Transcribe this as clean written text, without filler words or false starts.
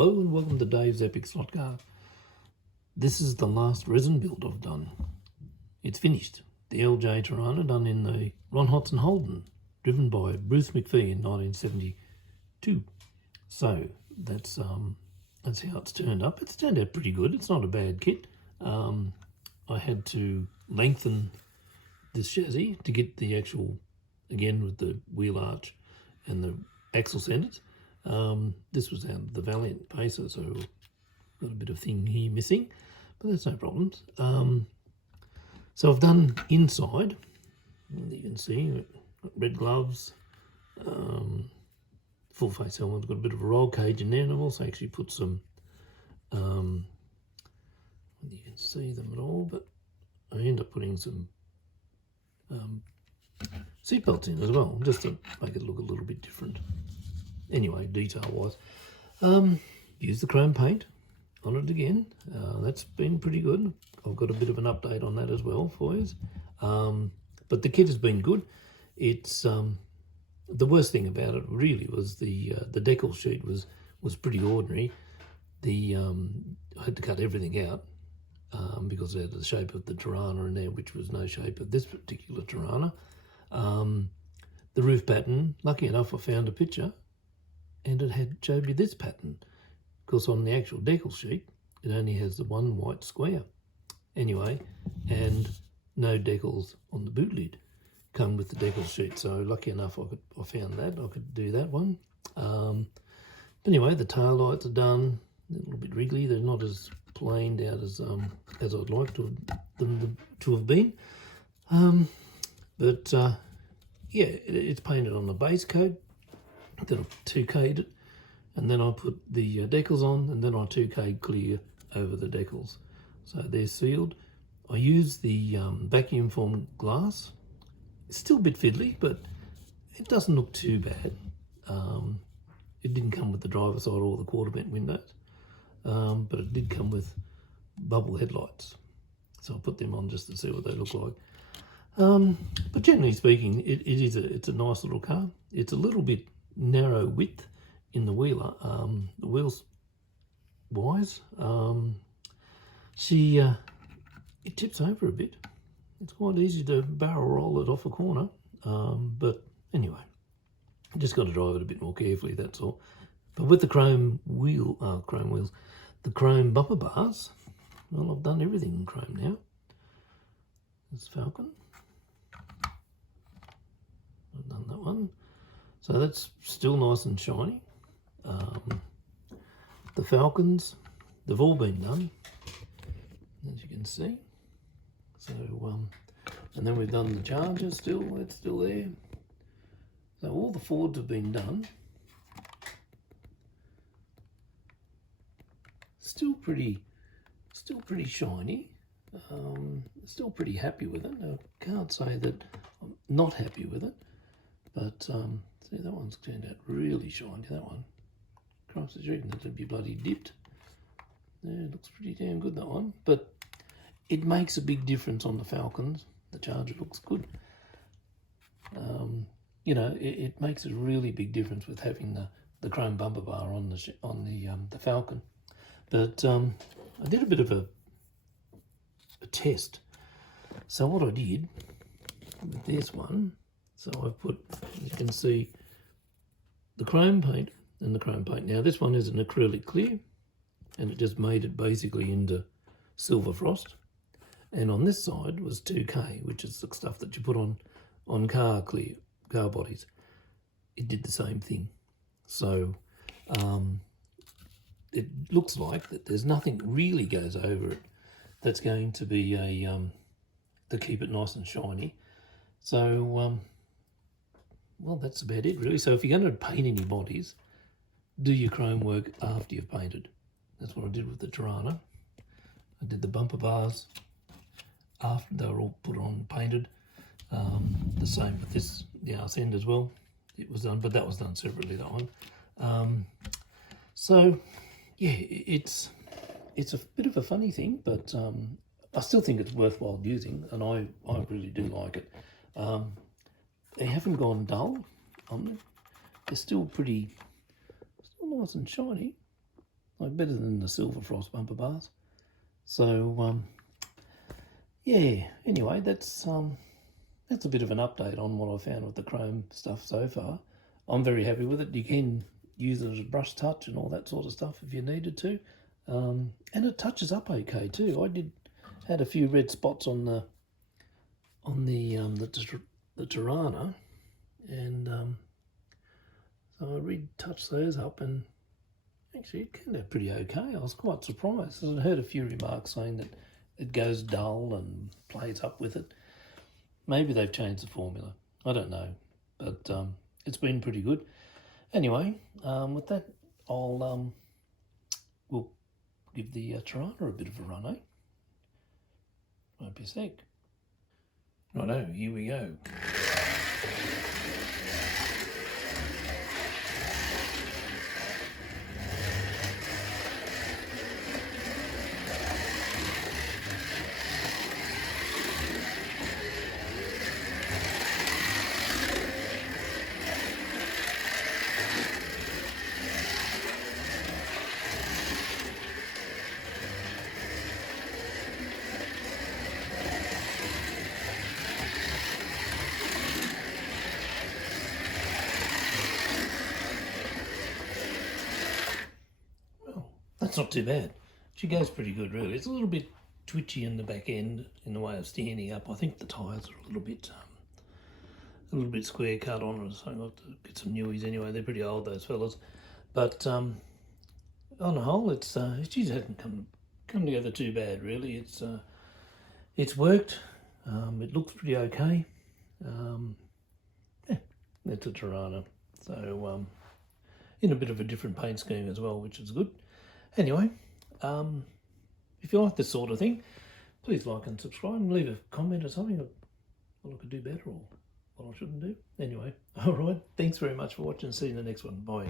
Hello and welcome to Dave's Epic Slot Car. This is the last resin build I've done. It's finished. The LJ Tirana done in the Ron Hodson Holden, driven by Bruce McPhee in 1972. So that's how it's turned up. It's turned out pretty good. It's not a bad kit. I had to lengthen this chassis to get the actual, again with the wheel arch and the axle centers. This was out of the Valiant Pacer, so got a bit of thing here missing, but that's no problems. So I've done inside, you can see, got red gloves, full face helmet, got a bit of a roll cage in there, and I've also actually put some, you can see them at all, but I end up putting some seatbelts in as well, just to make it look a little bit different. Anyway, detail-wise, use the chrome paint on it again. That's been pretty good. I've got a bit of an update on that as well for you. But the kit has been good. It's the worst thing about it really was the decal sheet was pretty ordinary. I had to cut everything out because it had the shape of the Tirana in there, which was no shape of this particular Tirana. The roof pattern, lucky enough, I found a picture. And it had showed me this pattern, because on the actual decal sheet it only has the one white square anyway, and no decals on the boot lid come with the decal sheet. So lucky enough I found that I could do that one. Anyway, the tail lights are done. They're a little bit wriggly. They're not as planed out as I'd like them to have been. Yeah, it's painted on the base coat. Then I 2K'd it, and then I put the decals on, and then I 2K'd clear over the decals. So they're sealed. I used the vacuum formed glass. It's still a bit fiddly, but it doesn't look too bad. It didn't come with the driver's side or the quarter vent windows, but it did come with bubble headlights. So I put them on just to see what they look like. But generally speaking, it's a nice little car. It's a little bit narrow width in the wheeler, the wheels wise. It tips over a bit. It's quite easy to barrel roll it off a corner, but anyway, just got to drive it a bit more carefully, that's all. But with the chrome wheels, the chrome bumper bars, well, I've done everything in chrome now. This Falcon, I've done that one. So that's still nice and shiny. The Falcons, they've all been done, as you can see. So, and then we've done the Charger it's still there. So all the Fords have been done. Still pretty shiny. Still pretty happy with it. I can't say that I'm not happy with it, but see, that one's turned out really shiny, that one. Christ, I reckon that would be bloody dipped. Yeah, it looks pretty damn good, that one. But it makes a big difference on the Falcons. The Charger looks good. You know, it makes a really big difference with having the chrome bumper bar on the Falcon. But I did a bit of a test. So what I did with this one, so I've put, you can see, the chrome paint and the chrome paint. Now this one is an acrylic clear, and it just made it basically into silver frost. And on this side was 2K, which is the stuff that you put on car bodies. It did the same thing. So it looks like that there's nothing really goes over it that's going to be to keep it nice and shiny. So well, that's about it really. So if you're going to paint any bodies, do your chrome work after you've painted. That's what I did with the Tirana. I did the bumper bars after they were all put on, painted. The same with this, the arse end as well. It was done, but that was done separately, that one. So yeah, it's a bit of a funny thing, but I still think it's worthwhile using, and I really do like it. They haven't gone dull on me. They're still nice and shiny. like better than the Silver Frost bumper bars. So yeah, anyway, that's a bit of an update on what I found with the chrome stuff so far. I'm very happy with it. You can use it as a brush touch and all that sort of stuff if you needed to, and it touches up okay too. I had a few red spots on the Tirana, and so I retouched those up, and actually it came out pretty okay. I was quite surprised. I heard a few remarks saying that it goes dull and plays up with it. Maybe they've changed the formula. I don't know, but it's been pretty good. Anyway, with that, we'll give the Tirana a bit of a run, eh? Won't be a sec. Righto, here we go. That's not too bad. She goes pretty good, really. It's a little bit twitchy in the back end in the way of standing up. I think the tyres are a little bit square cut on it, so I'll have to get some newies anyway. They're pretty old, those fellas. But on the whole, it hasn't come together too bad, really. It's worked. It looks pretty okay. Yeah, it's a Tirana. So in a bit of a different paint scheme as well, which is good. Anyway, if you like this sort of thing, please like and subscribe and leave a comment or something, what I could do better or what I shouldn't do. Anyway, all right, thanks very much for watching. See you in the next one. Bye.